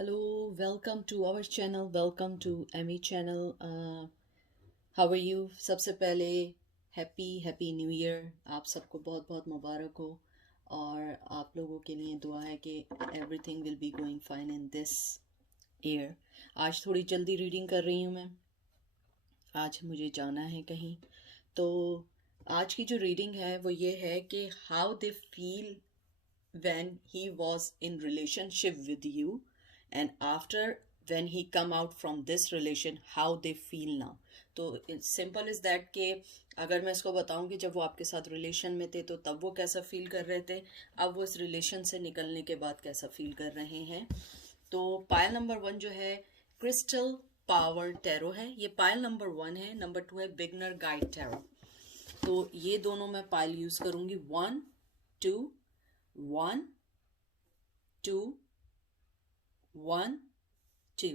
Hello, welcome to our channel. Welcome to Emmy channel. How are you? सबसे पहले happy new year आप सबको बहुत बहुत मुबारक हो। और आप लोगों के लिए दुआ है कि everything will be going fine in this year. आज थोड़ी जल्दी रीडिंग कर रही हूँ मैं। आज मुझे जाना है कहीं। तो आज की जो रीडिंग है वो ये है कि how they feel when he was in relationship with you and after when he come out from this relation how they feel now। तो सिंपल इज दैट कि अगर मैं इसको बताऊं कि जब वो आपके साथ रिलेशन में थे तो तब वो कैसा फील कर रहे थे, अब वो इस रिलेशन से निकलने के बाद कैसा फील कर रहे हैं। तो पायल नंबर 1 जो है क्रिस्टल पावर टैरो है, ये पायल नंबर 1 है। नंबर 2 है बिगनर गाइड टैरो। तो ये दोनों मैं पायल यूज करूंगी। 1 2 1 2 1 2।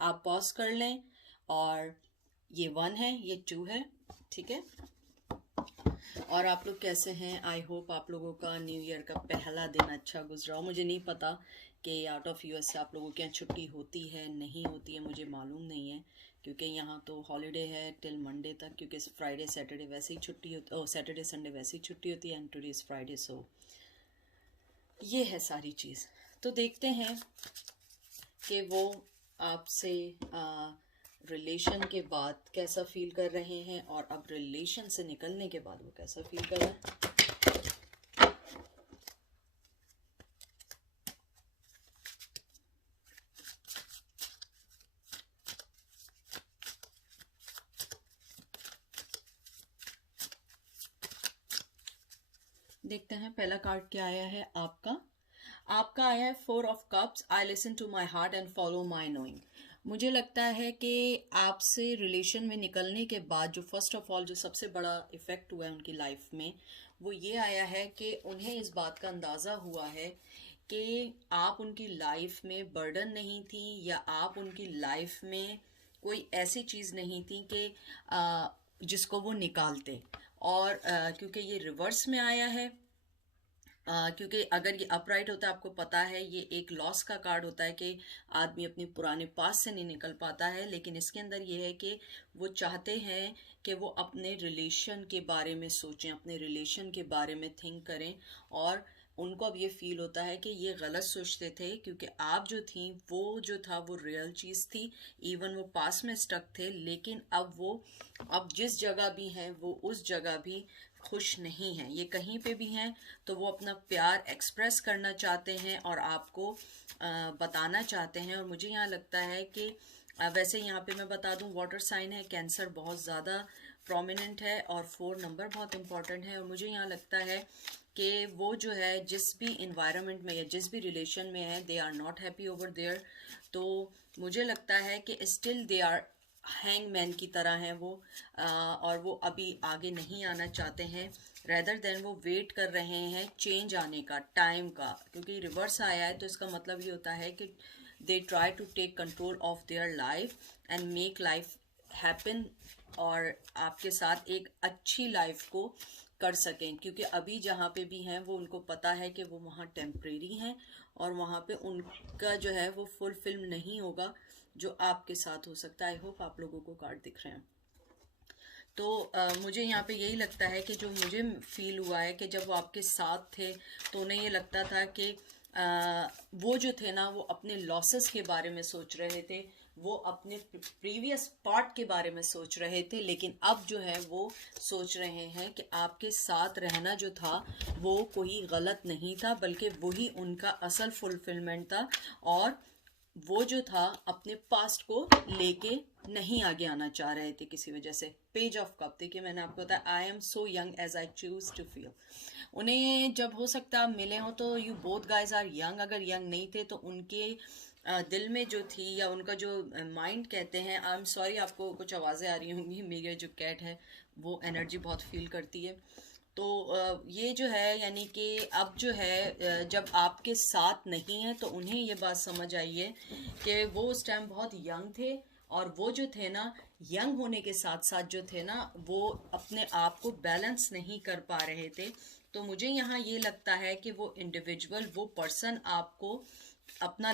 आप पॉज कर लें। और ये 1 है, ये 2 है, ठीक है। और आप लोग कैसे हैं? आई होप आप लोगों का न्यू ईयर का पहला दिन अच्छा गुजरा हो। मुझे नहीं पता कि आउट ऑफ यूएस से आप लोगों के यहाँ छुट्टी होती है नहीं होती है, मुझे मालूम नहीं है, क्योंकि यहाँ तो हॉलीडे है टिल मंडे तक, क्योंकि फ्राइडे सैटरडे वैसे ही छुट्टी होती, सैटरडे संडे वैसे ही छुट्टी होती है, एंड टुडे इज़ फ्राइडे। सो ये है सारी चीज़। तो देखते हैं कि वो आपसे रिलेशन के बाद कैसा फील कर रहे हैं और अब रिलेशन से निकलने के बाद वो कैसा फील कर रहे हैं। देखते हैं पहला कार्ड क्या आया है आपका। आपका आया है 4 of cups. I listen to my heart and follow my knowing. मुझे लगता है कि आपसे रिलेशन में निकलने के बाद जो फर्स्ट ऑफ ऑल जो सबसे बड़ा इफेक्ट हुआ है उनकी लाइफ में, वो ये आया है कि उन्हें इस बात का अंदाज़ा हुआ है कि आप उनकी लाइफ में बर्डन नहीं थी, या आप उनकी लाइफ में कोई ऐसी चीज़ नहीं थी कि जिसको वो निकालते। और क्योंकि ये रिवर्स में आया है, क्योंकि अगर ये अपराइट होता है, आपको पता है ये एक लॉस का कार्ड होता है कि आदमी अपने पुराने पास से नहीं निकल पाता है, लेकिन इसके अंदर ये है कि वो चाहते हैं कि वो अपने रिलेशन के बारे में सोचें, अपने रिलेशन के बारे में थिंक करें। और उनको अब ये फील होता है कि ये गलत सोचते थे, क्योंकि आप जो थी वो जो था वो रियल चीज़ थी। इवन वो पास में स्टक थे, लेकिन अब जिस जगह भी हैं वो उस जगह भी खुश नहीं हैं। ये कहीं पे भी हैं तो वो अपना प्यार एक्सप्रेस करना चाहते हैं और आपको बताना चाहते हैं। और मुझे यहाँ लगता है कि वैसे यहाँ पे मैं बता दूँ वाटर साइन है, कैंसर बहुत ज़्यादा प्रोमिनेंट है और 4 नंबर बहुत इंपॉर्टेंट है। और मुझे यहाँ लगता है कि वो जो है जिस भी इन्वायरमेंट में या जिस भी रिलेशन में है, they are not happy over there. तो मुझे लगता है कि स्टिल दे आर हैंगमैन की तरह हैं वो, और वो अभी आगे नहीं आना चाहते हैं। रेदर देन वो वेट कर रहे हैं चेंज आने का, टाइम का, क्योंकि रिवर्स आया है तो इसका मतलब ये होता है कि they try to take control of their life and make life happen, और आपके साथ एक अच्छी लाइफ को कर सकें। क्योंकि अभी जहाँ पे भी हैं वो उनको पता है कि वो वहाँ टेम्परेरी हैं और वहाँ पे उनका जो है वो फुलफिल नहीं होगा जो आपके साथ हो सकता है। आई होप आप लोगों को कार्ड दिख रहे हैं। तो मुझे यहाँ पे यही लगता है कि जो मुझे फील हुआ है कि जब वो आपके साथ थे तो उन्हें ये लगता था कि वो जो थे ना वो अपने लॉसेस के बारे में सोच रहे थे, वो अपने प्रीवियस पार्ट के बारे में सोच रहे थे, लेकिन अब जो है वो सोच रहे हैं कि आपके साथ रहना जो था वो कोई गलत नहीं था, बल्कि वही उनका असल फुलफिलमेंट था। और वो जो था अपने पास्ट को लेके नहीं आगे आना चाह रहे थे किसी वजह से। पेज ऑफ कप, देखिए मैंने आपको बताया I am so young as I choose to feel. उन्हें जब हो सकता है मिले हो तो you both guys are young. अगर यंग नहीं थे तो उनके दिल में जो थी या उनका जो माइंड कहते हैं, आई एम सॉरी आपको कुछ आवाज़ें आ रही होंगी, मेरी जो कैट है वो एनर्जी बहुत फील करती है। तो ये जो है यानी कि अब जो है जब आपके साथ नहीं है तो उन्हें ये बात समझ आई है कि वो उस टाइम बहुत यंग थे, और वो जो थे ना यंग होने के साथ साथ जो थे ना वो अपने आप को बैलेंस नहीं कर पा रहे थे। तो मुझे यहाँ ये लगता है कि वो इंडिविजुअल, वो पर्सन आपको अपना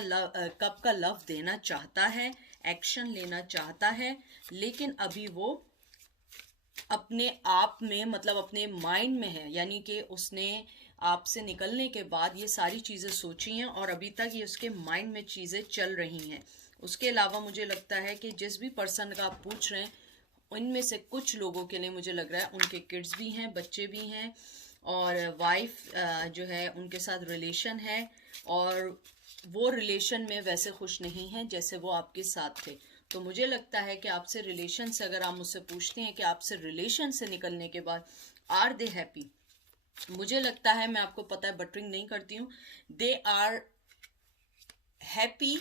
कप का लव देना चाहता है, एक्शन लेना चाहता है, लेकिन अभी वो अपने आप में मतलब अपने माइंड में है, यानी कि उसने आपसे निकलने के बाद ये सारी चीज़ें सोची हैं और अभी तक ये उसके माइंड में चीज़ें चल रही हैं। उसके अलावा मुझे लगता है कि जिस भी पर्सन का आप पूछ रहे हैं उनमें से कुछ लोगों के लिए मुझे लग रहा है उनके किड्स भी हैं, बच्चे भी हैं, और वाइफ जो है उनके साथ रिलेशन है, और वो रिलेशन में वैसे खुश नहीं है जैसे वो आपके साथ थे। तो मुझे लगता है कि आपसे रिलेशन से, अगर आप मुझसे पूछते हैं कि आपसे रिलेशन से निकलने के बाद आर दे हैप्पी, मुझे लगता है, मैं आपको पता है बटरिंग नहीं करती हूँ, they are happy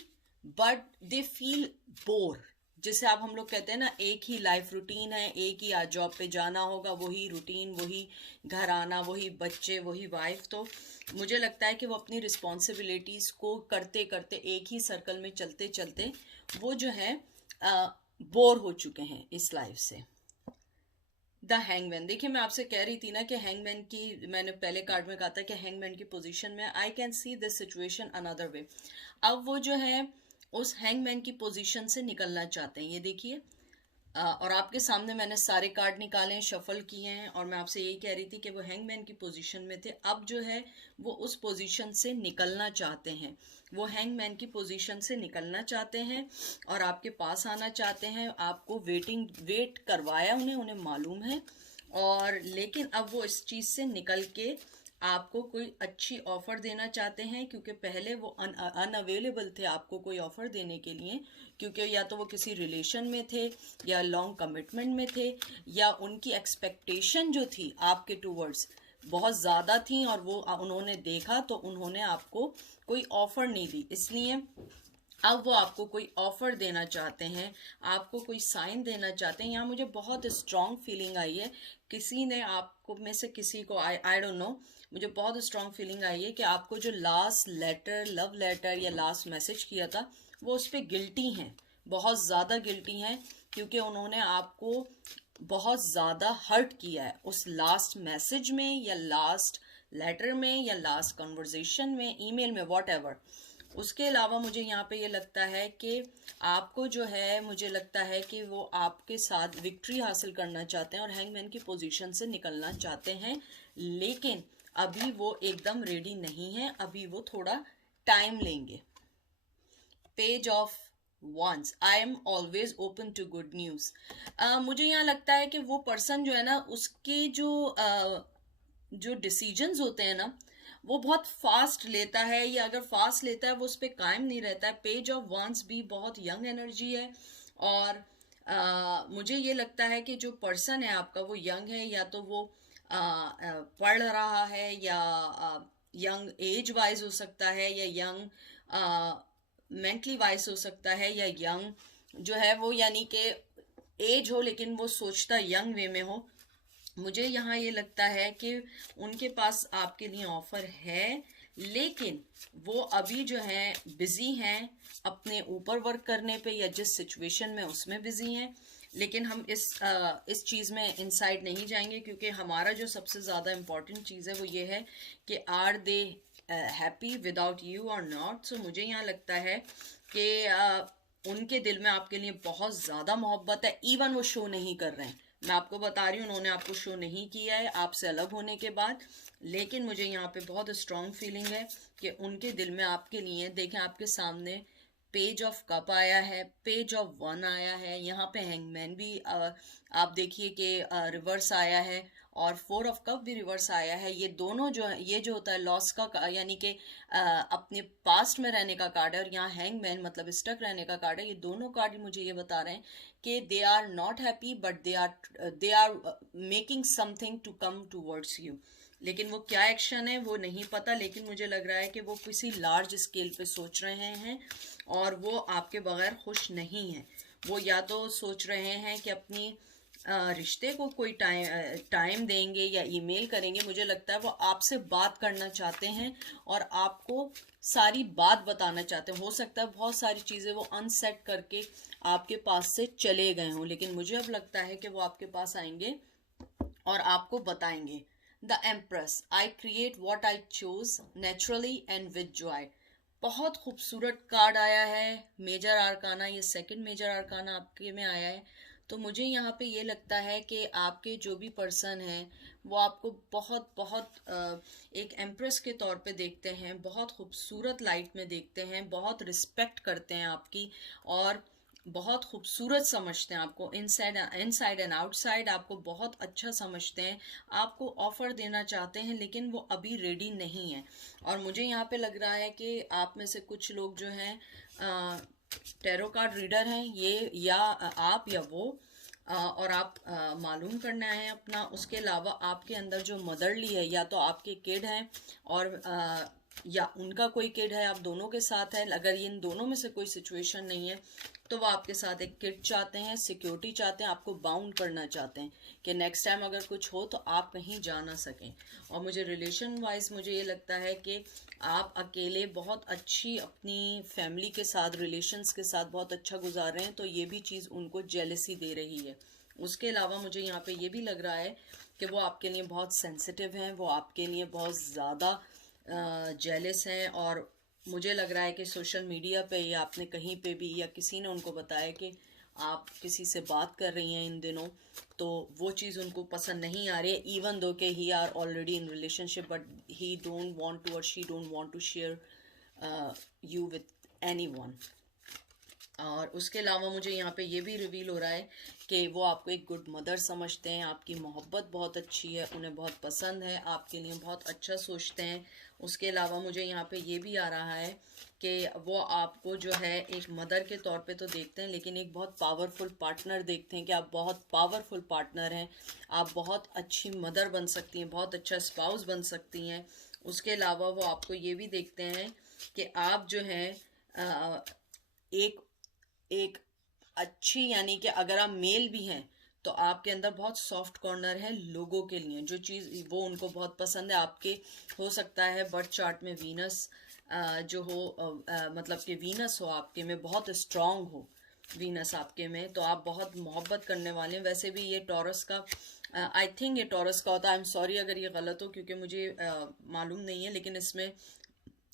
but they feel bore. जैसे आप हम लोग कहते हैं ना, एक ही लाइफ रूटीन है, एक ही आज जॉब पे जाना होगा, वही रूटीन, वही घर आना, वही बच्चे, वही वाइफ। तो मुझे लगता है कि वो अपनी रिस्पॉन्सिबिलिटीज़ को करते करते एक ही सर्कल में चलते चलते वो जो है बोर हो चुके हैं इस लाइफ से। द हैंगमैन, देखिए मैं आपसे कह रही थी ना कि हैंगमैन की, मैंने पहले कार्ड में कहा था कि हैंगमैन की पोजीशन में I can see this situation another way. अब वो जो है उस हैंगमैन की पोजीशन से निकलना चाहते हैं, ये देखिए। और आपके सामने मैंने सारे कार्ड निकाले हैं, शफल किए हैं, और मैं आपसे यही कह रही थी कि वो हैंगमैन की पोजीशन में थे। अब जो है वो उस पोजीशन से निकलना चाहते हैं, वो हैंगमैन की पोजीशन से निकलना चाहते हैं और आपके पास आना चाहते हैं। आपको वेट करवाया उन्हें, उन्हें मालूम है, और लेकिन अब वो इस चीज़ से निकल के आपको कोई अच्छी ऑफर देना चाहते हैं, क्योंकि पहले वो अनअवेलेबल थे आपको कोई ऑफर देने के लिए, क्योंकि या तो वो किसी रिलेशन में थे, या लॉन्ग कमिटमेंट में थे, या उनकी एक्सपेक्टेशन जो थी आपके टूवर्ड्स बहुत ज़्यादा थी, और वो उन्होंने देखा तो उन्होंने आपको कोई ऑफर नहीं दी, इसलिए अब वो आपको कोई ऑफर देना चाहते हैं, आपको कोई साइन देना चाहते हैं। यहाँ मुझे बहुत स्ट्रॉन्ग फीलिंग आई है, किसी ने आपको में से किसी को, आई डोंट नो, मुझे बहुत स्ट्रॉन्ग फीलिंग आई है कि आपको जो लास्ट लेटर, लव लेटर या लास्ट मैसेज किया था, वो उस पर गिल्टी हैं, बहुत ज़्यादा गिल्टी हैं, क्योंकि उन्होंने आपको बहुत ज़्यादा हर्ट किया है उस लास्ट मैसेज में, या लास्ट लेटर में, या लास्ट कन्वर्जेशन में, ईमेल में, वॉट। उसके अलावा मुझे यहाँ पे ये लगता है कि आपको जो है, मुझे लगता है कि वो आपके साथ विक्ट्री हासिल करना चाहते हैं और हैंगमैन की पोजीशन से निकलना चाहते हैं, लेकिन अभी वो एकदम रेडी नहीं है, अभी वो थोड़ा टाइम लेंगे। Page of wands, I am always open to good news. मुझे यहाँ लगता है कि वो पर्सन जो है ना, उसके जो डिसीजंस होते हैं ना, वो बहुत फास्ट लेता है, या अगर फास्ट लेता है वो उस पर कायम नहीं रहता है। पेज ऑफ वंस भी बहुत यंग एनर्जी है, और मुझे ये लगता है कि जो पर्सन है आपका वो यंग है, या तो वो पढ़ रहा है, या यंग एज वाइज हो सकता है, या यंग मेंटली वाइज हो सकता है, या यंग जो है वो, यानी कि एज हो लेकिन वो सोचता यंग वे में हो। मुझे यहाँ ये लगता है कि उनके पास आपके लिए ऑफर है, लेकिन वो अभी जो है बिजी हैं अपने ऊपर वर्क करने पे, या जिस सिचुएशन में उसमें बिजी हैं। लेकिन हम इस चीज़ में इनसाइड नहीं जाएंगे, क्योंकि हमारा जो सबसे ज़्यादा इम्पोर्टेंट चीज़ है वो ये है कि are they happy without you और नॉट। सो मुझे यहाँ लगता है कि उनके दिल में आपके लिए बहुत ज़्यादा मोहब्बत है, इवन वो शो नहीं कर रहे हैं। मैं आपको बता रही हूँ, उन्होंने आपको शो नहीं किया है आपसे अलग होने के बाद, लेकिन मुझे यहाँ पे बहुत स्ट्रॉन्ग फीलिंग है कि उनके दिल में आपके लिए, देखें आपके सामने पेज ऑफ कप आया है, पेज ऑफ वन आया है, यहाँ पे हैंगमैन भी आप देखिए कि रिवर्स आया है, और फोर ऑफ कप भी रिवर्स आया है। ये दोनों जो है, ये जो होता है लॉस का, यानी कि अपने पास्ट में रहने का कार्ड है, और यहाँ हैंगमैन मतलब स्टक रहने का कार्ड है। ये दोनों कार्ड मुझे ये बता रहे हैं कि they are not happy, but they are making something to come towards you. लेकिन वो क्या एक्शन है वो नहीं पता, लेकिन मुझे लग रहा है कि वो किसी लार्ज स्केल पे सोच रहे हैं, और वो आपके बगैर खुश नहीं हैं। वो या तो सोच रहे हैं कि अपनी रिश्ते को कोई टाइम देंगे या ईमेल करेंगे। मुझे लगता है वो आपसे बात करना चाहते हैं और आपको सारी बात बताना चाहते हैं। हो सकता है बहुत सारी चीज़ें वो अनसेट करके आपके पास से चले गए हों, लेकिन मुझे अब लगता है कि वो आपके पास आएंगे और आपको बताएंगे। The empress, I create what I choose naturally and with Joy. बहुत खूबसूरत कार्ड आया है मेजर आर्काना, ये सेकंड मेजर आर्काना आपके में आया है। तो मुझे यहाँ पे ये लगता है कि आपके जो भी पर्सन हैं वो आपको बहुत बहुत एक एम्प्रेस के तौर पे देखते हैं, बहुत खूबसूरत लाइट में देखते हैं, बहुत रिस्पेक्ट करते हैं आपकी, और बहुत खूबसूरत समझते हैं आपको, इनसाइड एंड आउटसाइड आपको बहुत अच्छा समझते हैं, आपको ऑफर देना चाहते हैं, लेकिन वो अभी रेडी नहीं है। और मुझे यहाँ पे लग रहा है कि आप में से कुछ लोग जो हैं टैरो कार्ड रीडर हैं, ये या आप या वो, और आप मालूम करना है अपना। उसके अलावा आपके अंदर जो मदरली है, या तो आपके किड हैं और या उनका कोई किड है, आप दोनों के साथ है। अगर ये इन दोनों में से कोई सिचुएशन नहीं है तो वो आपके साथ एक किड चाहते हैं, सिक्योरिटी चाहते हैं, आपको बाउंड करना चाहते हैं कि नेक्स्ट टाइम अगर कुछ हो तो आप कहीं जा ना सकें। और मुझे रिलेशन वाइज मुझे ये लगता है कि आप अकेले बहुत अच्छी अपनी फैमिली के साथ, रिलेशंस के साथ बहुत अच्छा गुजार रहे हैं, तो ये भी चीज़ उनको जेलसी दे रही है। उसके अलावा मुझे यहाँ पे ये भी लग रहा है कि वो आपके लिए बहुत सेंसिटिव हैं, वो आपके लिए बहुत ज़्यादा जेलस हैं। और मुझे लग रहा है कि सोशल मीडिया पे या आपने कहीं पे भी या किसी ने उनको बताया कि आप किसी से बात कर रही हैं इन दिनों, तो वो चीज़ उनको पसंद नहीं आ रही है, इवन दो के he are already in relationship, but he don't want to और she don't want to share you with anyone. और उसके अलावा मुझे यहाँ पे ये भी रिवील हो रहा है कि वो आपको एक गुड मदर समझते हैं, आपकी मोहब्बत बहुत अच्छी है, उन्हें बहुत पसंद है, आपके लिए बहुत अच्छा सोचते हैं। उसके अलावा मुझे यहाँ पे ये भी आ रहा है कि वो आपको जो है एक मदर के तौर पे तो देखते हैं, लेकिन एक बहुत पावरफुल पार्टनर देखते हैं कि आप बहुत पावरफुल पार्टनर हैं, आप बहुत अच्छी मदर बन सकती हैं, बहुत अच्छा स्पाउस बन सकती हैं। उसके अलावा वो आपको ये भी देखते हैं कि आप जो हैं एक एक अच्छी, यानी कि अगर आप मेल भी हैं तो आपके अंदर बहुत सॉफ्ट कॉर्नर है लोगों के लिए, जो चीज़ वो उनको बहुत पसंद है आपके। हो सकता है बर्थ चार्ट में वीनस जो हो, मतलब कि वीनस हो आपके में बहुत स्ट्रांग हो, वीनस आपके में, तो आप बहुत मोहब्बत करने वाले हैं। वैसे भी ये टॉरस का, आई थिंक ये टॉरस का होता है, आई एम सॉरी अगर ये गलत हो क्योंकि मुझे मालूम नहीं है, लेकिन इसमें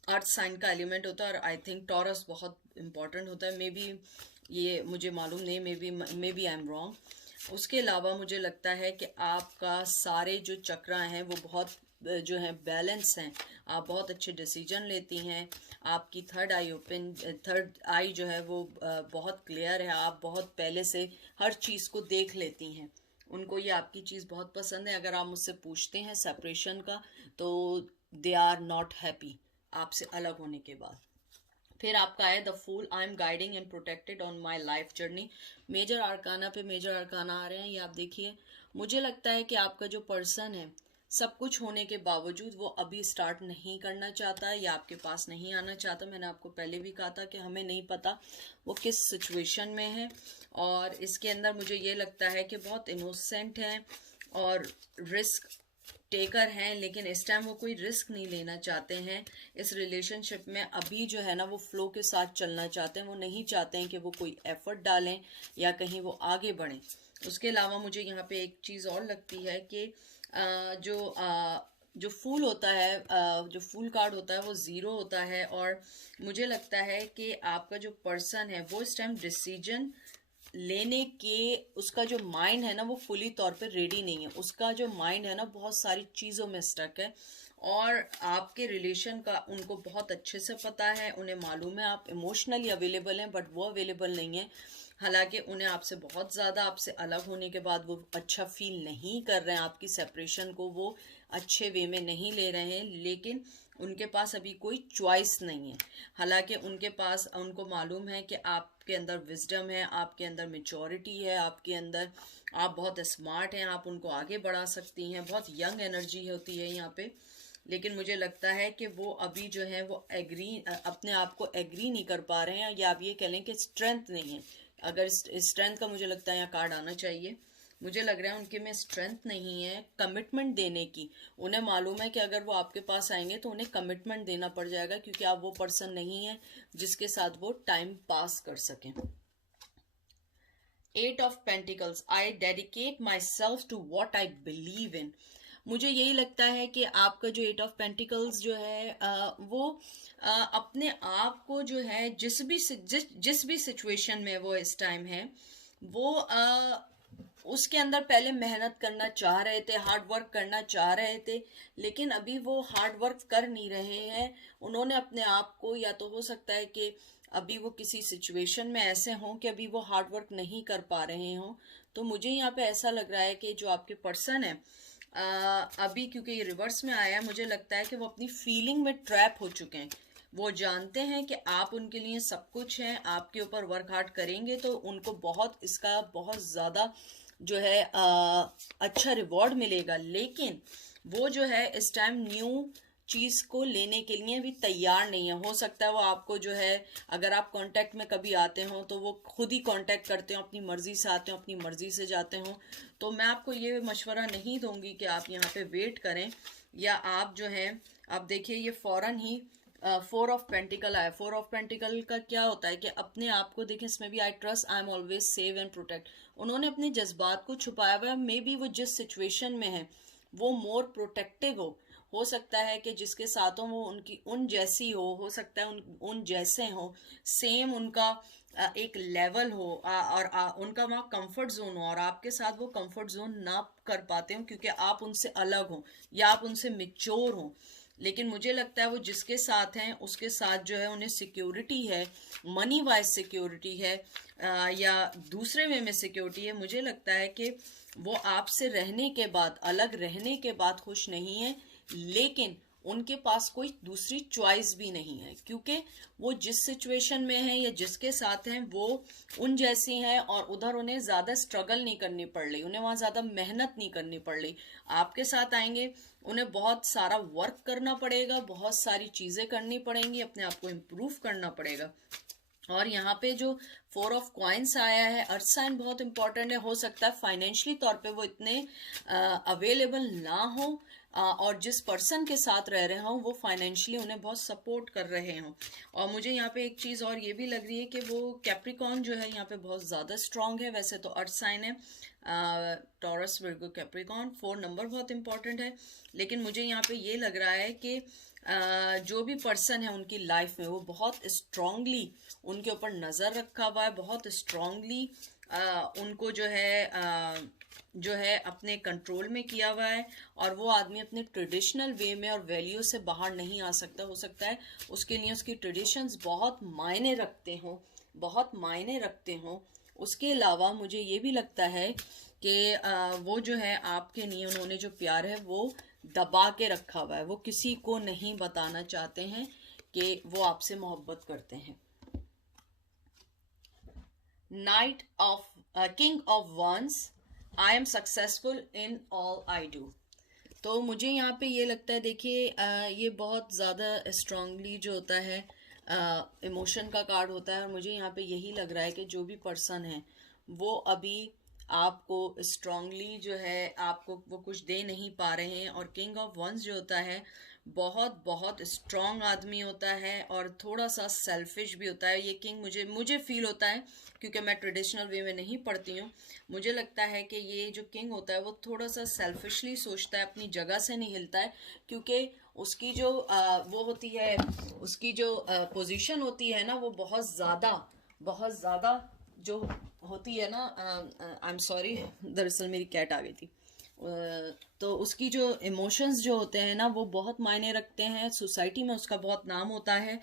अर्थ साइन का एलिमेंट होता है और आई थिंक टॉरस बहुत इंपॉर्टेंट होता है। मे बी ये मुझे मालूम नहीं, maybe I am wrong. उसके अलावा मुझे लगता है कि आपका सारे जो चक्रा हैं वो बहुत जो है बैलेंस हैं, आप बहुत अच्छे डिसीजन लेती हैं, आपकी थर्ड आई जो है वो बहुत क्लियर है, आप बहुत पहले से हर चीज़ को देख लेती हैं। उनको ये आपकी चीज़ बहुत पसंद है। अगर आप मुझसे पूछते हैं सेपरेशन का, तो दे आर नॉट हैप्पी आपसे अलग होने के बाद। फिर आपका है the fool, I am guiding and protected on my life journey. Major arcana पे मेजर आर्काना आ रहे हैं, ये आप देखिए। मुझे लगता है कि आपका जो पर्सन है, सब कुछ होने के बावजूद वो अभी स्टार्ट नहीं करना चाहता है या आपके पास नहीं आना चाहता। मैंने आपको पहले भी कहा था कि हमें नहीं पता वो किस सिचुएशन में है, और इसके अंदर मुझे ये लगता है कि बहुत इनोसेंट है और रिस्क टेकर हैं, लेकिन इस टाइम वो कोई रिस्क नहीं लेना चाहते हैं इस रिलेशनशिप में। अभी जो है ना वो फ्लो के साथ चलना चाहते हैं, वो नहीं चाहते हैं कि वो कोई एफर्ट डालें या कहीं वो आगे बढ़ें। उसके अलावा मुझे यहाँ पे एक चीज़ और लगती है कि जो फूल होता है, जो फूल कार्ड होता है वो ज़ीरो होता है, और मुझे लगता है कि आपका जो पर्सन है वो इस टाइम डिसीजन लेने के, उसका जो माइंड है ना वो फुली तौर पे रेडी नहीं है। उसका जो माइंड है ना बहुत सारी चीज़ों में स्टक है, और आपके रिलेशन का उनको बहुत अच्छे से पता है, उन्हें मालूम है आप इमोशनली अवेलेबल हैं, बट वो अवेलेबल नहीं है। हालांकि उन्हें आपसे बहुत ज़्यादा, आपसे अलग होने के बाद वो अच्छा फील नहीं कर रहे हैं, आपकी सेपरेशन को वो अच्छे वे में नहीं ले रहे हैं, लेकिन उनके पास अभी कोई चॉइस नहीं है। हालांकि उनके पास, उनको मालूम है कि आपके अंदर विजडम है, आपके अंदर मेच्योरिटी है, आपके अंदर आप बहुत स्मार्ट हैं, आप उनको आगे बढ़ा सकती हैं, बहुत यंग एनर्जी होती है यहाँ पे। लेकिन मुझे लगता है कि वो अभी जो है वो अपने आप को एग्री नहीं कर पा रहे हैं, या आप ये कह लें कि स्ट्रेंथ नहीं है। अगर स्ट्रेंथ का मुझे लगता है यहाँ कार्ड आना चाहिए। मुझे लग रहा है उनके में स्ट्रेंथ नहीं है कमिटमेंट देने की। उन्हें मालूम है कि अगर वो आपके पास आएंगे तो उन्हें कमिटमेंट देना पड़ जाएगा, क्योंकि आप वो पर्सन नहीं है जिसके साथ वो टाइम पास कर सकें। 8 of Pentacles, I dedicate myself to what I believe in. मुझे यही लगता है कि आपका जो 8 ऑफ पेंटिकल्स जो है वो अपने आप को जो है जिस भी सिचुएशन में वो इस टाइम है, वो उसके अंदर पहले मेहनत करना चाह रहे थे, हार्ड वर्क करना चाह रहे थे, लेकिन अभी वो हार्ड वर्क कर नहीं रहे हैं। उन्होंने अपने आप को, या तो हो सकता है कि अभी वो किसी सिचुएशन में ऐसे हों कि अभी वो हार्ड वर्क नहीं कर पा रहे हों। तो मुझे यहाँ पे ऐसा लग रहा है कि जो आपके पर्सन है अभी, क्योंकि ये रिवर्स में आया है, मुझे लगता है कि वो अपनी फीलिंग में ट्रैप हो चुके हैं। वो जानते हैं कि आप उनके लिए सब कुछ हैं, आपके ऊपर वर्क हार्ड करेंगे तो उनको इसका बहुत ज़्यादा जो है अच्छा रिवॉर्ड मिलेगा, लेकिन वो जो है इस टाइम न्यू चीज को लेने के लिए भी तैयार नहीं है। हो सकता है वो आपको जो है, अगर आप कांटेक्ट में कभी आते हो तो वो खुद ही कांटेक्ट करते हो, अपनी मर्जी से आते हो, अपनी मर्जी से जाते हो। तो मैं आपको ये मशवरा नहीं दूंगी कि आप यहाँ पे वेट करें, या आप जो है, आप देखिए ये फौरन ही 4 ऑफ पेंटिकल आया। 4 ऑफ पेंटिकल का क्या होता है कि अपने आप को देखें, इसमें भी I trust, I am always save and protect. उन्होंने अपने जज्बात को छुपाया हुआ है। मे बी वो जिस सिचुएशन में है वो मोर प्रोटेक्टिव हो सकता है कि जिसके साथ हो वो उनकी उन जैसी हो सकता है उन जैसे हो, सेम उनका एक लेवल हो, और उनका वहाँ कंफर्ट जोन हो, और आपके साथ वो कंफर्ट जोन ना कर पाते हो क्योंकि आप उनसे अलग हो या आप उनसे मिच्योर हो। लेकिन मुझे लगता है वो जिसके साथ हैं उसके साथ जो है उन्हें सिक्योरिटी है, मनी वाइज सिक्योरिटी है, या दूसरे वे में सिक्योरिटी है। मुझे लगता है कि वो आपसे रहने के बाद, अलग रहने के बाद खुश नहीं है, लेकिन उनके पास कोई दूसरी चॉइस भी नहीं है, क्योंकि वो जिस सिचुएशन में है या जिसके साथ हैं वो उन जैसी हैं, और उधर उन्हें ज़्यादा स्ट्रगल नहीं करनी पड़ रही, उन्हें वहाँ ज़्यादा मेहनत नहीं करनी पड़ रही। आपके साथ आएंगे, उन्हें बहुत सारा वर्क करना पड़ेगा, बहुत सारी चीज़ें करनी पड़ेंगी, अपने आप को इम्प्रूव करना पड़ेगा। और यहाँ पे जो 4 ऑफ कॉइन्स आया है, अर्थ साइन बहुत इंपॉर्टेंट है। हो सकता है फाइनेंशियली तौर पे वो इतने अवेलेबल ना हो, और जिस पर्सन के साथ रह रहे हों वो फाइनेंशियली उन्हें बहुत सपोर्ट कर रहे हों। और मुझे यहाँ पे एक चीज़ और ये भी लग रही है कि वो कैप्रिकॉन जो है यहाँ पे बहुत ज़्यादा स्ट्रांग है। वैसे तो अर्थ साइन है टॉरस, विर्गो, कैप्रिकॉन, 4 नंबर बहुत इंपॉर्टेंट है, लेकिन मुझे यहाँ पे ये लग रहा है कि जो भी पर्सन है उनकी लाइफ में वो बहुत स्ट्रांगली उनके ऊपर नज़र रखा हुआ है, बहुत स्ट्रांगली उनको जो है अपने कंट्रोल में किया हुआ है, और वो आदमी अपने ट्रेडिशनल वे में और वैल्यू से बाहर नहीं आ सकता। हो सकता है उसके लिए उसकी ट्रेडिशंस बहुत मायने रखते हों, बहुत मायने रखते हों। उसके अलावा मुझे ये भी लगता है कि वो जो है आपके लिए उन्होंने जो प्यार है वो दबा के रखा हुआ है, वो किसी को नहीं बताना चाहते हैं कि वो आपसे मोहब्बत करते हैं। Knight of king of wands, I am successful in all I do. तो मुझे यहाँ पे ये लगता है, देखिए ये बहुत ज़्यादा स्ट्रांगली जो होता है इमोशन का कार्ड होता है, और मुझे यहाँ पे यही लग रहा है कि जो भी पर्सन है वो अभी आपको स्ट्रांगली जो है आपको वो कुछ दे नहीं पा रहे हैं। और किंग ऑफ वंस जो होता है बहुत बहुत स्ट्रांग आदमी होता है, और थोड़ा सा सेल्फिश भी होता है। ये किंग मुझे फील होता है, क्योंकि मैं ट्रेडिशनल वे में नहीं पढ़ती हूँ, मुझे लगता है कि ये जो किंग होता है वो थोड़ा सा सेल्फिशली सोचता है, अपनी जगह से नहीं हिलता है, क्योंकि उसकी जो वो होती है, उसकी जो पोजीशन होती है ना, वो बहुत ज़्यादा जो होती है ना, आई एम सॉरी, दरअसल मेरी कैट आ गई थी। तो उसकी जो इमोशंस जो होते हैं ना वो बहुत मायने रखते हैं, सोसाइटी में उसका बहुत नाम होता है।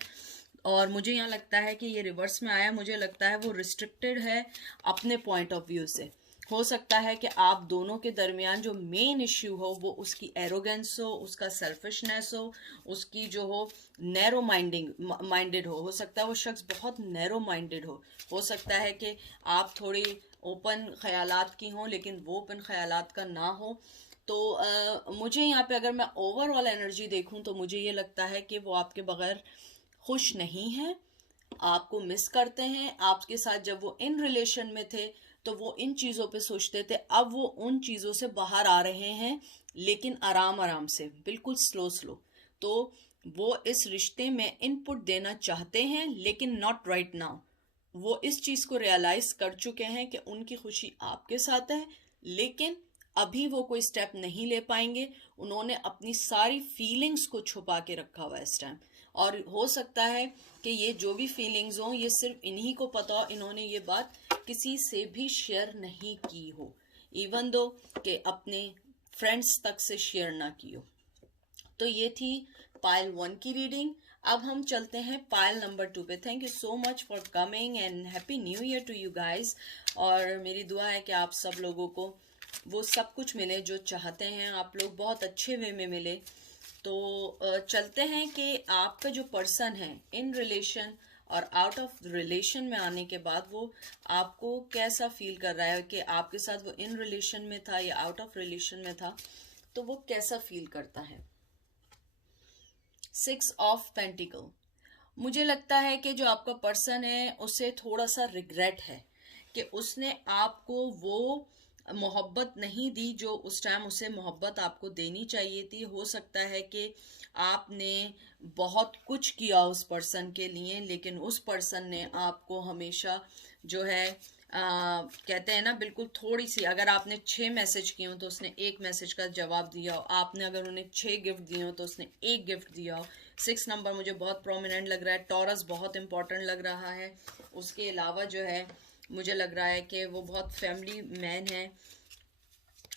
और मुझे यहाँ लगता है कि ये रिवर्स में आया, मुझे लगता है वो रिस्ट्रिक्टेड है अपने पॉइंट ऑफ व्यू से। हो सकता है कि आप दोनों के दरमियान जो मेन इश्यू हो वो उसकी एरोगेंस हो, उसका सेल्फिशनेस हो, उसकी जो हो नैरो माइंडेड हो सकता है वो शख्स बहुत नैरो माइंडेड हो सकता है कि आप थोड़ी ओपन ख्यालात की हों लेकिन वो ओपन ख्यालात का ना हो। तो मुझे यहाँ पे अगर मैं ओवरऑल एनर्जी देखूं तो मुझे ये लगता है कि वो आपके बगैर खुश नहीं है, आपको मिस करते हैं। आपके साथ जब वो इन रिलेशन में थे तो वो इन चीज़ों पे सोचते थे, अब वो उन चीज़ों से बाहर आ रहे हैं, लेकिन आराम आराम से, बिल्कुल स्लो स्लो। तो वो इस रिश्ते में इनपुट देना चाहते हैं, लेकिन नॉट राइट नाउ। वो इस चीज़ को रियलाइज कर चुके हैं कि उनकी खुशी आपके साथ है, लेकिन अभी वो कोई स्टेप नहीं ले पाएंगे। उन्होंने अपनी सारी फीलिंग्स को छुपा के रखा हुआ है इस टाइम, और हो सकता है कि ये जो भी फीलिंग्स हों ये सिर्फ इन्हीं को पता हो, इन्होंने ये बात किसी से भी शेयर नहीं की हो, इवन दो कि अपने फ्रेंड्स तक से शेयर ना की हो। तो ये थी पाइल 1 की रीडिंग। अब हम चलते हैं पाइल नंबर 2 पे। Thank you so much for coming and happy new year to you guys. और मेरी दुआ है कि आप सब लोगों को वो सब कुछ मिले जो चाहते हैं, आप लोग बहुत अच्छे वे में मिले। तो चलते हैं कि आपका जो पर्सन है इन रिलेशन और आउट ऑफ रिलेशन में आने के बाद वो आपको कैसा फील कर रहा है, कि आपके साथ वो इन रिलेशन में था या आउट ऑफ रिलेशन में था, तो वो कैसा फील करता है। 6 ऑफ पेंटिकल। मुझे लगता है कि जो आपका पर्सन है उसे थोड़ा सा रिग्रेट है कि उसने आपको वो मोहब्बत नहीं दी जो उस टाइम उसे मोहब्बत आपको देनी चाहिए थी। हो सकता है कि आपने बहुत कुछ किया उस पर्सन के लिए, लेकिन उस पर्सन ने आपको हमेशा जो है कहते हैं ना, बिल्कुल थोड़ी सी, अगर आपने 6 मैसेज किए हो तो उसने 1 मैसेज का जवाब दिया हो, आपने अगर उन्हें 6 गिफ्ट दिए हो तो उसने 1 गिफ्ट दिया हो। 6 नंबर मुझे बहुत प्रोमिनेंट लग रहा है। टॉरस बहुत इंपॉर्टेंट लग रहा है। उसके अलावा जो है मुझे लग रहा है कि वो बहुत फैमिली मैन है।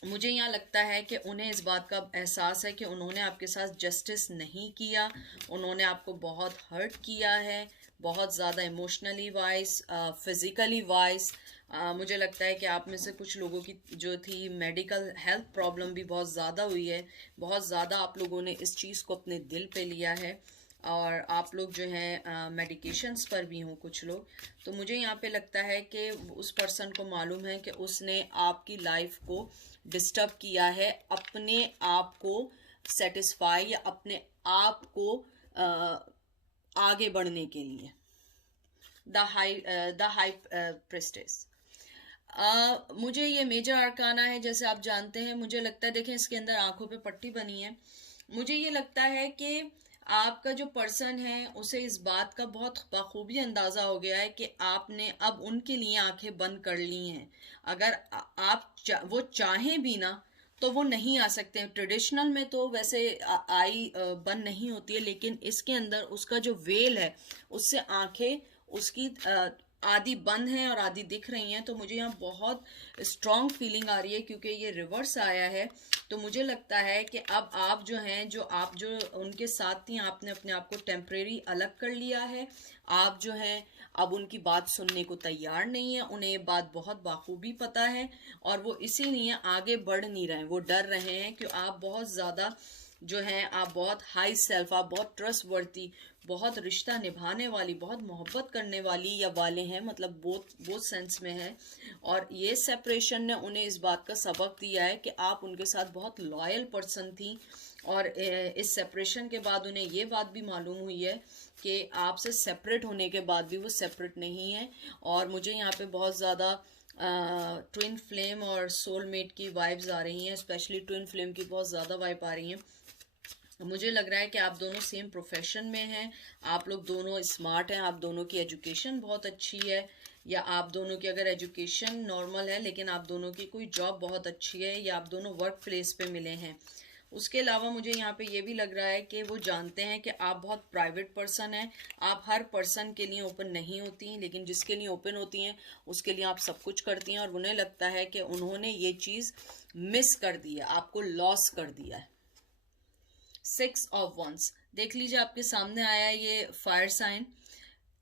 मुझे यहाँ लगता है कि उन्हें इस बात का एहसास है कि उन्होंने आपके साथ जस्टिस नहीं किया, उन्होंने आपको बहुत हर्ट किया है, बहुत ज़्यादा इमोशनली वाइज, फिज़िकली वाइज। मुझे लगता है कि आप में से कुछ लोगों की जो थी मेडिकल हेल्थ प्रॉब्लम भी बहुत ज़्यादा हुई है, बहुत ज़्यादा आप लोगों ने इस चीज़ को अपने दिल पे लिया है, और आप लोग जो हैं मेडिकेशंस पर भी हों कुछ लोग। तो मुझे यहाँ पे लगता है कि उस पर्सन को मालूम है कि उसने आपकी लाइफ को डिस्टर्ब किया है अपने आप को सेटिस्फाई या अपने आप को आगे बढ़ने के लिए। The high प्रेस्टेस। मुझे ये मेजर आर्काना है, जैसे आप जानते हैं। मुझे लगता है, देखें इसके अंदर आंखों पे पट्टी बनी है। मुझे ये लगता है कि आपका जो पर्सन है उसे इस बात का बहुत बखूबी अंदाज़ा हो गया है कि आपने अब उनके लिए आंखें बंद कर ली हैं। अगर वो चाहें भी ना तो वो नहीं आ सकते। ट्रेडिशनल में तो वैसे आई बंद नहीं होती है, लेकिन इसके अंदर उसका जो वेल है उससे आंखें उसकी आधी बंद हैं और आधी दिख रही हैं। तो मुझे यहाँ बहुत स्ट्रॉन्ग फीलिंग आ रही है, क्योंकि ये रिवर्स आया है। तो मुझे लगता है कि अब आप जो हैं, जो आप जो उनके साथ थी, आपने अपने आप को टेम्परेरी अलग कर लिया है। आप जो हैं अब उनकी बात सुनने को तैयार नहीं है। उन्हें ये बात बहुत बाखूबी पता है, और वो इसीलिए आगे बढ़ नहीं रहे हैं। वो डर रहे हैं कि आप बहुत ज़्यादा जो है, आप बहुत हाई सेल्फ, आप बहुत ट्रस्ट वर्ती, बहुत रिश्ता निभाने वाली, बहुत मोहब्बत करने वाली या वाले हैं, मतलब बोथ सेंस में है। और ये सेपरेशन ने उन्हें इस बात का सबक दिया है कि आप उनके साथ बहुत लॉयल पर्सन थी, और इस सेपरेशन के बाद उन्हें ये बात भी मालूम हुई है कि आपसे सेपरेट होने के बाद भी वो सेपरेट नहीं है। और मुझे यहाँ पे बहुत ज़्यादा ट्विन फ्लेम और सोलमेट की वाइब्स आ रही हैं, स्पेशली ट्विन फ्लेम की बहुत ज़्यादा वाइब आ रही हैं। मुझे लग रहा है कि आप दोनों सेम प्रोफेशन में हैं, आप लोग दोनों स्मार्ट हैं, आप दोनों की एजुकेशन बहुत अच्छी है, या आप दोनों की अगर एजुकेशन नॉर्मल है लेकिन आप दोनों की कोई जॉब बहुत अच्छी है, या आप दोनों वर्क प्लेस पे मिले हैं। उसके अलावा मुझे यहाँ पे ये भी लग रहा है कि वो जानते हैं कि आप बहुत प्राइवेट पर्सन हैं। आप हर पर्सन के लिए ओपन नहीं होती हैं, लेकिन जिसके लिए ओपन होती हैं उसके लिए आप सब कुछ करती हैं। और उन्हें लगता है कि उन्होंने ये चीज़ मिस कर दी है, आपको लॉस कर दिया है। 6 ऑफ वंस। देख लीजिए आपके सामने आया है ये फायर साइन,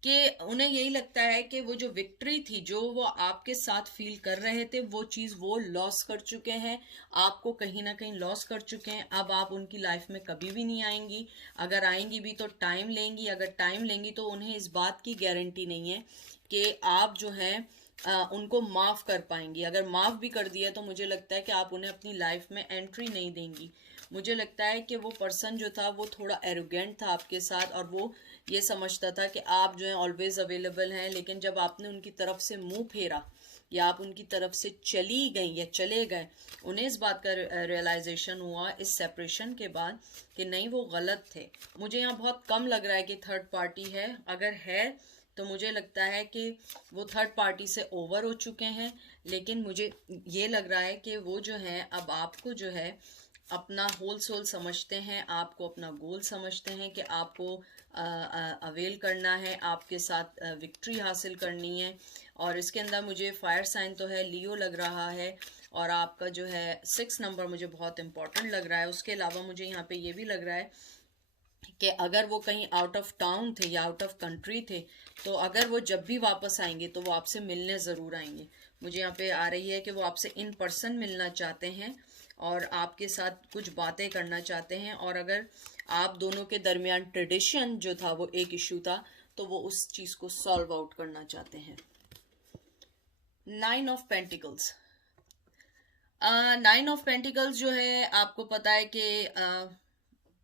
कि उन्हें यही लगता है कि वो जो विक्ट्री थी जो वो आपके साथ फील कर रहे थे, वो चीज़ वो लॉस कर चुके हैं, आपको कहीं ना कहीं लॉस कर चुके हैं। अब आप उनकी लाइफ में कभी भी नहीं आएंगी, अगर आएंगी भी तो टाइम लेंगी, अगर टाइम लेंगी तो उन्हें इस बात की गारंटी नहीं है कि आप जो है उनको माफ़ कर पाएंगी। अगर माफ़ भी कर दिया तो मुझे लगता है कि आप उन्हें अपनी लाइफ में एंट्री नहीं देंगी। मुझे लगता है कि वो पर्सन जो था वो थोड़ा एरोगेंट था आपके साथ, और वो ये समझता था कि आप जो है ऑलवेज अवेलेबल हैं। लेकिन जब आपने उनकी तरफ से मुंह फेरा या आप उनकी तरफ से चली गई या चले गए, उन्हें इस बात का रियलाइजेशन हुआ इस सेपरेशन के बाद कि नहीं, वो गलत थे। मुझे यहाँ बहुत कम लग रहा है कि थर्ड पार्टी है, अगर है तो मुझे लगता है कि वो थर्ड पार्टी से ओवर हो चुके हैं। लेकिन मुझे ये लग रहा है कि वो जो है अब आपको जो है अपना होल सोल समझते हैं, आपको अपना गोल समझते हैं कि आपको अवेल करना है, आपके साथ विक्ट्री हासिल करनी है। और इसके अंदर मुझे फायर साइन तो है, लियो लग रहा है, और आपका जो है 6 नंबर मुझे बहुत इंपॉर्टेंट लग रहा है। उसके अलावा मुझे यहाँ पे ये भी लग रहा है कि अगर वो कहीं आउट ऑफ टाउन थे या आउट ऑफ कंट्री थे, तो अगर वो जब भी वापस आएंगे तो वो आपसे मिलने ज़रूर आएंगे। मुझे यहाँ पे आ रही है कि वो आपसे इन पर्सन मिलना चाहते हैं और आपके साथ कुछ बातें करना चाहते हैं। और अगर आप दोनों के दरमियान ट्रेडिशन जो था वो एक इशू था, तो वो उस चीज़ को सॉल्व आउट करना चाहते हैं। 9 ऑफ पेंटिकल्स। 9 ऑफ पेंटिकल्स जो है आपको पता है कि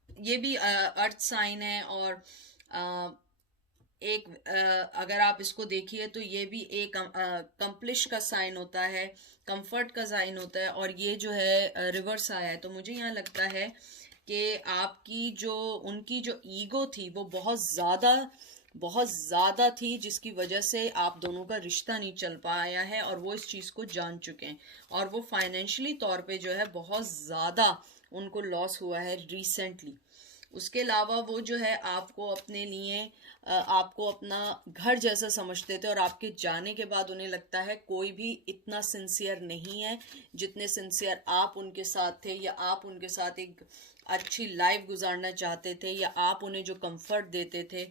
ये भी अर्थ साइन है, और एक अगर आप इसको देखिए तो ये भी एक कंप्लिश का साइन होता है, कंफर्ट का साइन होता है, और ये जो है रिवर्स आया है। तो मुझे यहाँ लगता है कि आपकी जो उनकी जो ईगो थी वो बहुत ज़्यादा थी, जिसकी वजह से आप दोनों का रिश्ता नहीं चल पाया है, और वो इस चीज़ को जान चुके हैं। और वो फाइनेंशियली तौर पे जो है बहुत ज़्यादा उनको लॉस हुआ है रिसेंटली। उसके अलावा वो जो है आपको अपने लिए आपको अपना घर जैसा समझते थे, और आपके जाने के बाद उन्हें लगता है कोई भी इतना सिंसियर नहीं है जितने सिंसियर आप उनके साथ थे, या आप उनके साथ एक अच्छी लाइफ गुजारना चाहते थे, या आप उन्हें जो कंफर्ट देते थे।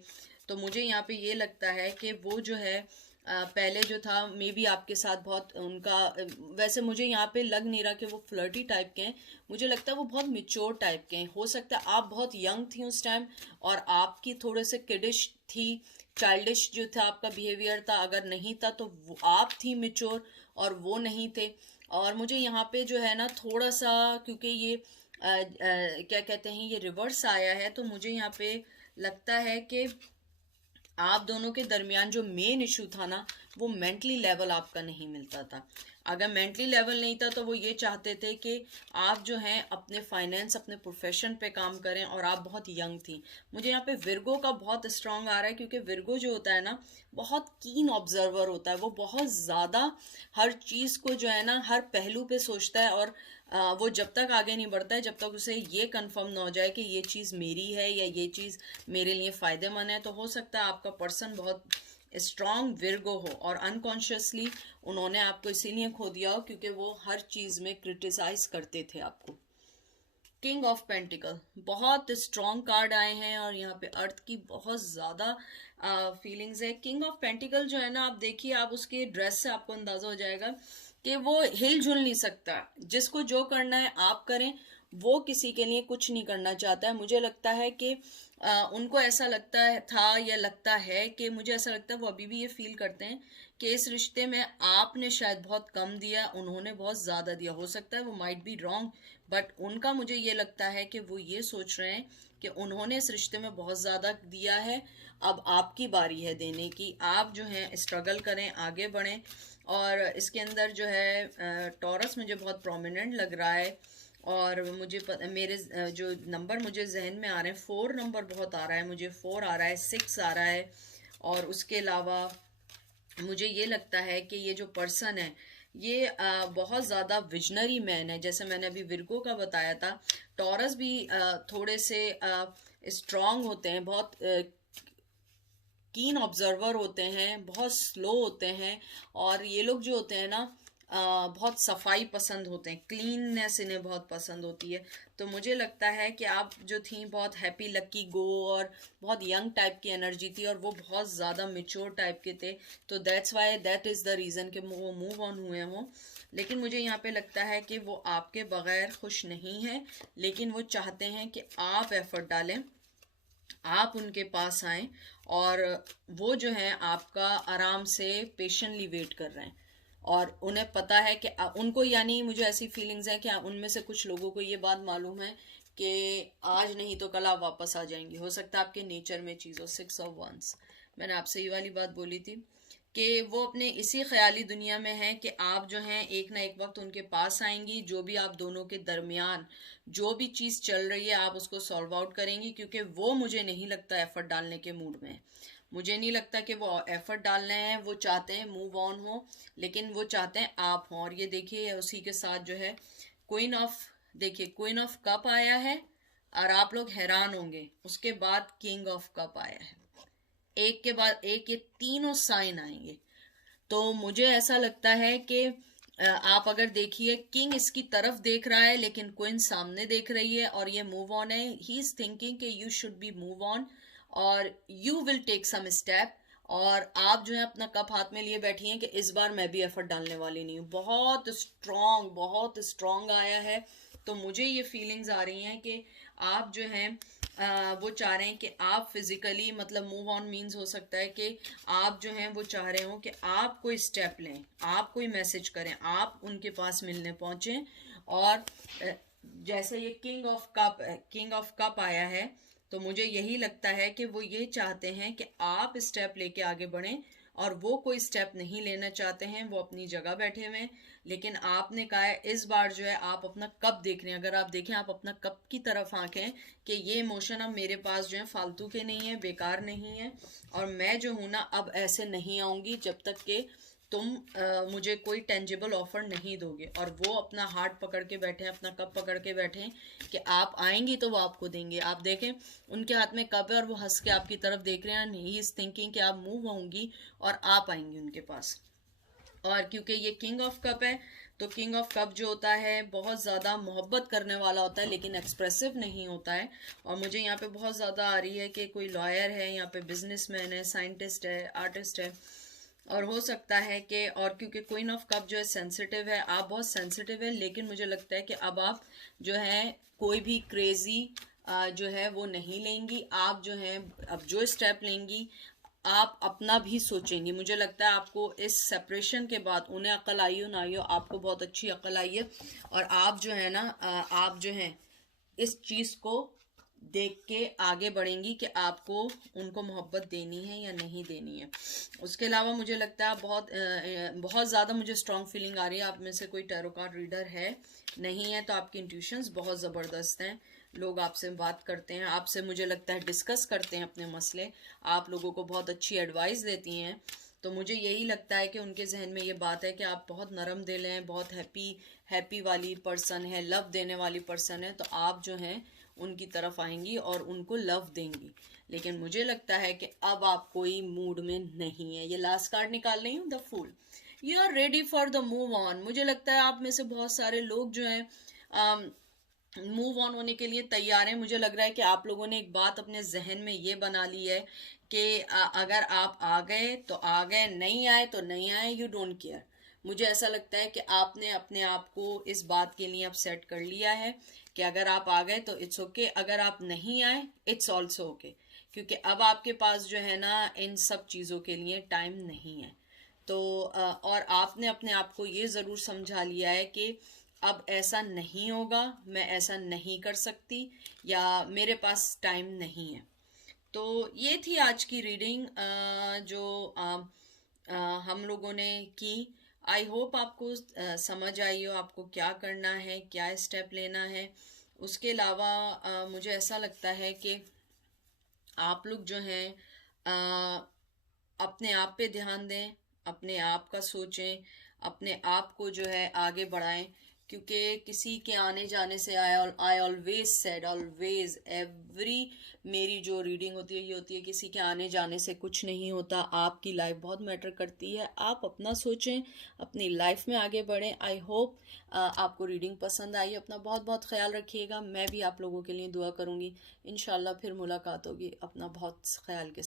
तो मुझे यहाँ पे ये लगता है कि वो जो है पहले जो था मे बी आपके साथ बहुत उनका वैसे मुझे यहाँ पे लग नहीं रहा कि वो फ्लर्टी टाइप के हैं। मुझे लगता है वो बहुत मिच्योर टाइप के हैं। हो सकता है आप बहुत यंग थी उस टाइम, और आपकी थोड़े से किडिश थी, चाइल्डिश जो था आपका बिहेवियर था। अगर नहीं था तो आप थी मिच्योर और वो नहीं थे। और मुझे यहाँ पे जो है ना थोड़ा सा, क्योंकि ये क्या कहते हैं, ये रिवर्स आया है, तो मुझे यहाँ पे लगता है कि आप दोनों के दरमियान जो मेन इशू था ना, वो मेंटली लेवल आपका नहीं मिलता था। अगर मेंटली लेवल नहीं था तो वो ये चाहते थे कि आप जो हैं अपने फाइनेंस, अपने प्रोफेशन पे काम करें, और आप बहुत यंग थी। मुझे यहाँ पे विर्गो का बहुत स्ट्रांग आ रहा है, क्योंकि विर्गो जो होता है ना बहुत कीन ऑब्जर्वर होता है। वो बहुत ज़्यादा हर चीज़ को जो है ना हर पहलू पे सोचता है, और वो जब तक आगे नहीं बढ़ता है जब तक उसे ये कंफर्म ना हो जाए कि ये चीज़ मेरी है या ये चीज़ मेरे लिए फ़ायदेमंद है। तो हो सकता है आपका पर्सन बहुत स्ट्रॉन्ग विर्गो हो, और अनकॉन्शियसली उन्होंने आपको इसीलिए खो दिया हो क्योंकि वो हर चीज़ में क्रिटिसाइज करते थे आपको। किंग ऑफ पेंटिकल बहुत स्ट्रॉन्ग कार्ड आए हैं, और यहाँ पे अर्थ की बहुत ज़्यादा फीलिंग्स है। किंग ऑफ पेंटिकल जो है ना, आप देखिए, आप उसके ड्रेस से आपको अंदाजा हो जाएगा कि वो हिल जुल नहीं सकता। जिसको जो करना है आप करें, वो किसी के लिए कुछ नहीं करना चाहता है। मुझे लगता है कि उनको ऐसा लगता है था या लगता है कि मुझे ऐसा लगता है वो अभी भी ये फील करते हैं कि इस रिश्ते में आपने शायद बहुत कम दिया, उन्होंने बहुत ज़्यादा दिया। हो सकता है वो माइट बी रॉन्ग, बट उनका मुझे ये लगता है कि वो ये सोच रहे हैं कि उन्होंने इस रिश्ते में बहुत ज़्यादा दिया है, अब आपकी बारी है देने की। आप जो है स्ट्रगल करें, आगे बढ़ें। और इसके अंदर जो है टॉरस मुझे बहुत प्रोमिनेंट लग रहा है, और मुझे मेरे जो नंबर मुझे जहन में आ रहे हैं, 4 नंबर बहुत आ रहा है मुझे, 4 आ रहा है, 6 आ रहा है। और उसके अलावा मुझे ये लगता है कि ये जो पर्सन है ये बहुत ज़्यादा विजनरी मैन है। जैसे मैंने अभी विर्गो का बताया था, टॉरस भी थोड़े से स्ट्रॉन्ग होते हैं, बहुत कीन ऑब्जर्वर होते हैं, बहुत स्लो होते हैं, और ये लोग जो होते हैं ना बहुत सफाई पसंद होते हैं, क्लीननेस इन्हें बहुत पसंद होती है। तो मुझे लगता है कि आप जो थी बहुत हैप्पी लक्की गो, और बहुत यंग टाइप की एनर्जी थी, और वो बहुत ज़्यादा मेच्योर टाइप के थे। तो that's why, that is the reason कि वो मूव ऑन हुए हों। लेकिन मुझे यहाँ पे लगता है कि वो आपके बगैर खुश नहीं है, लेकिन वो चाहते हैं कि आप एफर्ट डालें, आप उनके पास आएँ, और वो जो है आपका आराम से पेशेंटली वेट कर रहे हैं। और उन्हें पता है कि उनको, यानी मुझे ऐसी फीलिंग्स हैं कि उनमें से कुछ लोगों को ये बात मालूम है कि आज नहीं तो कल आप वापस आ जाएंगी। हो सकता है आपके नेचर में चीज़ हो। 6 ऑफ वंस, मैंने आपसे ये वाली बात बोली थी कि वो अपने इसी ख्याली दुनिया में है कि आप जो हैं एक ना एक वक्त उनके पास आएंगी। जो भी आप दोनों के दरमियान जो भी चीज़ चल रही है आप उसको सॉल्व आउट करेंगी, क्योंकि वो मुझे नहीं लगता एफर्ट डालने के मूड में है। मुझे नहीं लगता कि वो एफर्ट डाल रहे हैं, वो चाहते हैं मूव ऑन हो, लेकिन वो चाहते हैं आप हो। और ये देखिए उसी के साथ जो है क्वीन ऑफ, देखिए क्वीन ऑफ कप आया है और आप लोग हैरान होंगे, उसके बाद किंग ऑफ कप आया है, एक के बाद एक ये तीनों साइन आएंगे। तो मुझे ऐसा लगता है कि आप अगर देखिए किंग इसकी तरफ देख रहा है लेकिन क्वीन सामने देख रही है और ये मूव ऑन है, ही इज थिंकिंग कि you should be move on और you will take some step. और आप जो है अपना कप हाथ में लिए बैठी हैं कि इस बार मैं भी एफर्ट डालने वाली नहीं हूँ। बहुत स्ट्रॉन्ग आया है। तो मुझे ये फीलिंग्स आ रही हैं कि आप जो हैं वो चाह रहे हैं कि आप फिजिकली, मतलब मूव ऑन मीन्स हो सकता है कि आप जो हैं वो चाह रहे हो कि आप कोई स्टेप लें, आप कोई मैसेज करें, आप उनके पास मिलने पहुंचें। और जैसे ये किंग ऑफ कप आया है, तो मुझे यही लगता है कि वो ये चाहते हैं कि आप स्टेप लेके आगे बढ़ें और वो कोई स्टेप नहीं लेना चाहते हैं, वो अपनी जगह बैठे हुए हैं। लेकिन आपने कहा है इस बार जो है आप अपना कप देख रहे हैं। अगर आप देखें, आप अपना कप की तरफ आंखें कि ये इमोशन अब मेरे पास जो है फालतू के नहीं है, बेकार नहीं है, और मैं जो हूं ना अब ऐसे नहीं आऊंगी जब तक कि तुम मुझे कोई टेंजिबल ऑफर नहीं दोगे। और वो अपना हार्ट पकड़ के बैठे हैं, अपना कप पकड़ के बैठे हैं कि आप आएंगी तो वो आपको देंगे। आप देखें उनके हाथ में कप है और वो हंस के आपकी तरफ देख रहे हैं, ही इज थिंकिंग कि आप मूव होंगी और आप आएंगी उनके पास। और क्योंकि ये किंग ऑफ कप है, तो किंग ऑफ कप जो होता है बहुत ज़्यादा मोहब्बत करने वाला होता है लेकिन एक्सप्रेसिव नहीं होता है। और मुझे यहाँ पे बहुत ज़्यादा आ रही है कि कोई लॉयर है, यहाँ पे बिजनेसमैन है, साइंटिस्ट है, आर्टिस्ट है। और हो सकता है कि, और क्योंकि क्वीन ऑफ कप जो है सेंसिटिव है, आप बहुत सेंसिटिव है, लेकिन मुझे लगता है कि अब आप जो है कोई भी क्रेजी जो है वो नहीं लेंगी। आप जो है अब जो स्टेप लेंगी आप अपना भी सोचेंगी। मुझे लगता है आपको इस सेपरेशन के बाद, उन्हें अकल आई हो ना आई हो, आपको बहुत अच्छी अकल आई है और आप जो है ना आप जो है इस चीज़ को देख के आगे बढ़ेंगी कि आपको उनको मोहब्बत देनी है या नहीं देनी है। उसके अलावा मुझे लगता है बहुत ज़्यादा मुझे स्ट्रॉन्ग फीलिंग आ रही है। आप में से कोई टैरो कार्ड रीडर है, नहीं है तो आपकी इंट्यूशंस बहुत ज़बरदस्त हैं। लोग आपसे बात करते हैं, आपसे मुझे लगता है डिस्कस करते हैं अपने मसले, आप लोगों को बहुत अच्छी एडवाइस देती हैं। तो मुझे यही लगता है कि उनके जहन में ये बात है कि आप बहुत नरम दिल हैं, बहुत हैप्पी वाली पर्सन है, लव देने वाली पर्सन है। तो आप जो हैं उनकी तरफ आएंगी और उनको लव देंगी। लेकिन मुझे लगता है कि अब आप कोई मूड में नहीं है। ये लास्ट कार्ड निकाल रही हूँ, the fool. You are ready for the move on. मुझे लगता है आप में से बहुत सारे लोग जो हैं मूव ऑन होने के लिए तैयार हैं। मुझे लग रहा है कि आप लोगों ने एक बात अपने जहन में ये बना ली है कि अगर आप आ गए तो आ गए, नहीं आए तो नहीं आए, यू डोंट केयर। मुझे ऐसा लगता है कि आपने अपने आप को इस बात के लिए अब सेट कर लिया है कि अगर आप आ गए तो इट्स ओके, अगर आप नहीं आए इट्स ऑल्सो ओके, क्योंकि अब आपके पास जो है ना इन सब चीज़ों के लिए टाइम नहीं है। तो और आपने अपने आप को ये ज़रूर समझा लिया है कि अब ऐसा नहीं होगा, मैं ऐसा नहीं कर सकती, या मेरे पास टाइम नहीं है। तो ये थी आज की रीडिंग जो हम लोगों ने की। आई होप आपको समझ आई हो आपको क्या करना है, क्या स्टेप लेना है। उसके अलावा मुझे ऐसा लगता है कि आप लोग जो हैं अपने आप पे ध्यान दें, अपने आप का सोचें, अपने आप को जो है आगे बढ़ाएं। क्योंकि किसी के आने जाने से I always said, always every मेरी जो रीडिंग होती है ये होती है, किसी के आने जाने से कुछ नहीं होता। आपकी लाइफ बहुत मैटर करती है। आप अपना सोचें, अपनी लाइफ में आगे बढ़ें। आई होप आपको रीडिंग पसंद आई। अपना बहुत बहुत ख्याल रखिएगा। मैं भी आप लोगों के लिए दुआ करूँगी। इंशाल्लाह फिर मुलाकात होगी। अपना बहुत ख्याल के